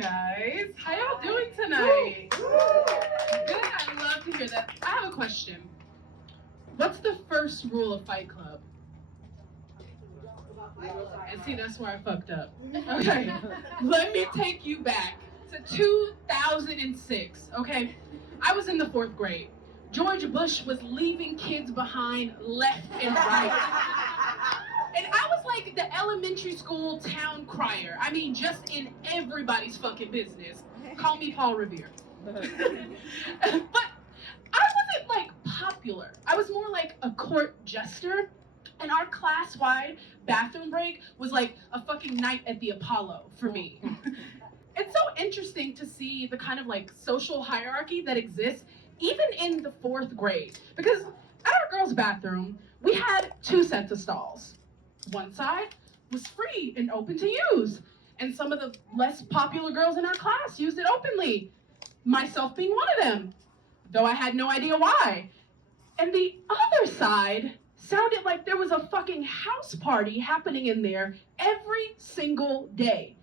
guys. How y'all doing tonight? Good, I love to hear that. I have a question. What's the first rule of Fight Club? And see, that's where I fucked up. Okay, let me take you back to 2006, okay? I was in the 4th grade. George Bush was leaving kids behind left and right. And I was like the elementary school town crier. I mean, just in everybody's fucking business. Call me Paul Revere. But I wasn't like popular. I was more like a court jester. And our class-wide bathroom break was like a fucking night at the Apollo for me. It's so interesting to see the kind of like social hierarchy that exists even in the 4th grade. Because at our girls' bathroom, we had 2 sets of stalls. One side was free and open to use. And some of the less popular girls in our class used it openly. Myself being one of them, though I had no idea why. And the other side sounded like there was a fucking house party happening in there every single day.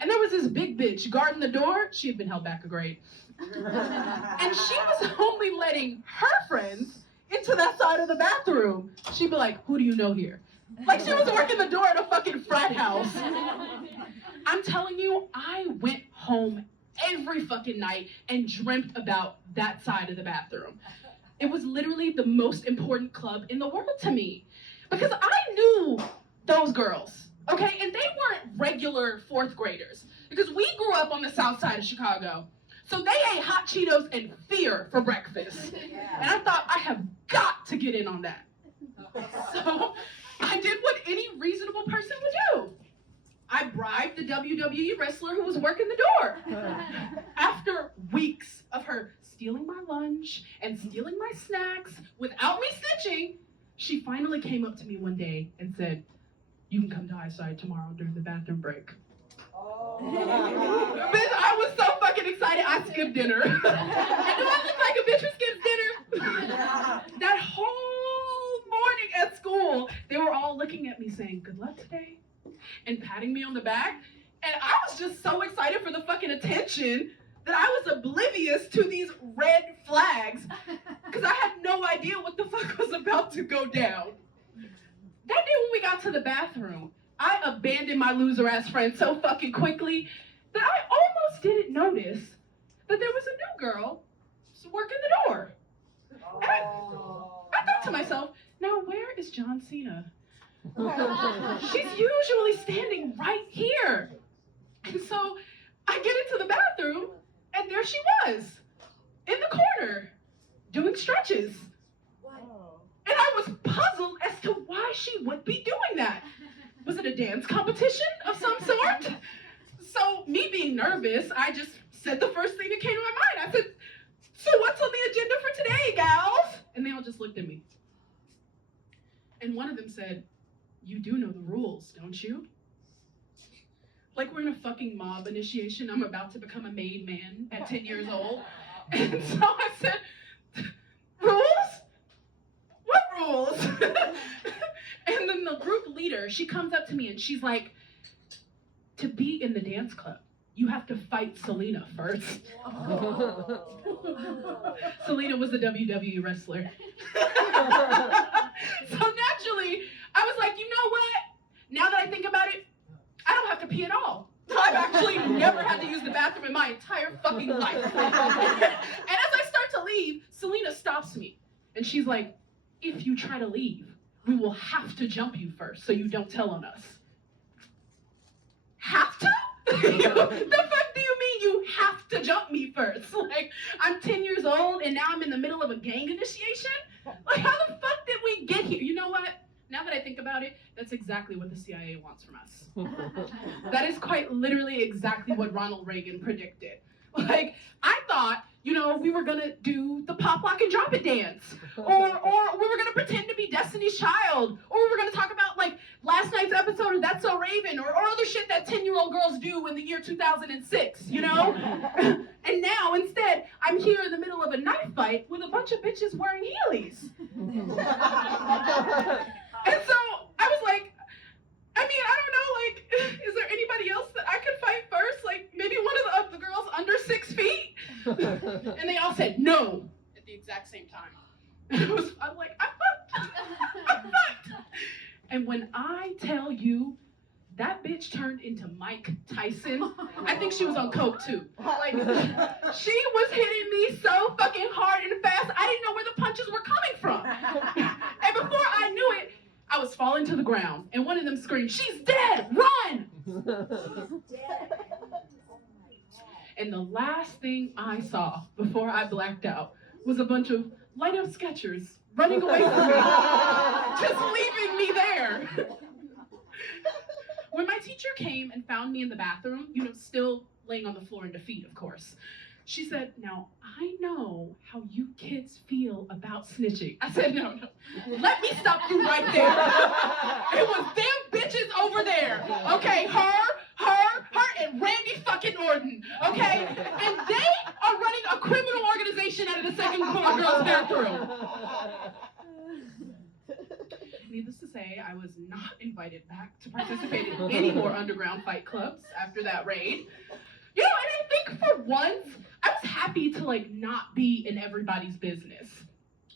And there was this big bitch guarding the door. She had been held back a grade. And she was only letting her friends into that side of the bathroom. She'd be like, who do you know here? Like she was working the door at a fucking frat house. I'm telling you, I went home every fucking night and dreamt about that side of the bathroom. It was literally the most important club in the world to me. Because I knew those girls, okay? And they weren't regular 4th graders. Because we grew up on the south side of Chicago. So they ate hot Cheetos and fear for breakfast. And I thought, I have got to get in on that. So I did what any reasonable person would do. I bribed the WWE wrestler who was working the door. After weeks of her stealing my lunch and stealing my snacks without me snitching, she finally came up to me one day and said, you can come to Highside tomorrow during the bathroom break. Oh. Bitch, I was so fucking excited, I skipped dinner. And do I look like a bitch who skips dinner? That whole morning at school, they were all looking at me saying, good luck today, and patting me on the back. And I was just so excited for the fucking attention that I was oblivious to these red flags because I had no idea what the fuck was about to go down. That day when we got to the bathroom, I abandoned my loser-ass friend so fucking quickly that I almost didn't notice that there was a new girl working the door. And I thought to myself, now where is John Cena? She's usually standing right here. And so I get into the bathroom, and there she was, in the corner, doing stretches. And I was puzzled as to why she would be doing that. Was it a dance competition of some sort? So me being nervous, I just said the first thing that came to my mind. I said, so what's on the agenda for today, gals? And they all just looked at me. And one of them said, you do know the rules, don't you? Like we're in a fucking mob initiation. I'm about to become a made man at 10 years old. And so I said, rules? What rules? And then the group leader, she comes up to me and she's like, to be in the dance club, you have to fight Selena first. Selena was a WWE wrestler. So naturally, I was like, you know what? Now that I think about it, I don't have to pee at all. I've actually never had to use the bathroom in my entire fucking life. And as I start to leave, Selena stops me. And she's like, if you try to leave, we will have to jump you first so you don't tell on us. Have to? The fuck do you mean you have to jump me first? Like, I'm 10 years old and now I'm in the middle of a gang initiation? Like, how the fuck did we get here? You know what? Now that I think about it, that's exactly what the CIA wants from us. That is quite literally exactly what Ronald Reagan predicted. Like, I thought, you know, we were gonna do the pop, lock, and drop it dance. Or we were gonna pretend to be Destiny's Child. Or we were gonna talk about, like, last night's episode of That's So Raven. Or other shit that 10-year-old girls do in the year 2006, you know? And now, instead, I'm here in the middle of a knife fight with a bunch of bitches wearing Heelys. And so, I was like, I mean, I don't know, like, is there anybody else that I could fight first? Like, maybe one of the And they all said no at the exact same time. I'm like, I'm fucked. I'm fucked. And when I tell you, that bitch turned into Mike Tyson. I think she was on coke too. Like, she was hitting me so fucking hard and fast, I didn't know where the punches were coming from. And before I knew it, I was falling to the ground, and one of them screamed, "She's dead! Run!" And the last thing I saw before I blacked out was a bunch of light-up Skechers running away from me, just leaving me there. When my teacher came and found me in the bathroom, still laying on the floor in defeat, of course, she said, "Now, I know how you kids feel about snitching." I said, no. Let me stop you right there. It was them bitches over there. Okay, her, and Randy fucking Orton. Okay? And they are running a criminal organization out of the second floor girls' bathroom. Needless to say, I was not invited back to participate in any more underground fight clubs after that raid. And I think for once, I was happy to not be in everybody's business.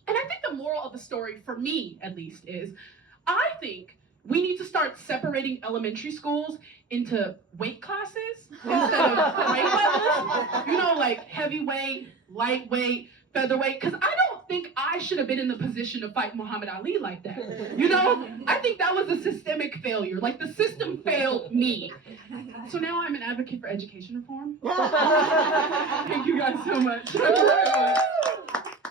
And I think the moral of the story, for me at least, is I think we need to start separating elementary schools into weight classes instead of grade levels. Like heavyweight, lightweight, featherweight, because I don't think I should have been in the position to fight Muhammad Ali like that. I think that was a systemic failure. Like, the system failed me. So now I'm an advocate for education reform. Thank you guys so much.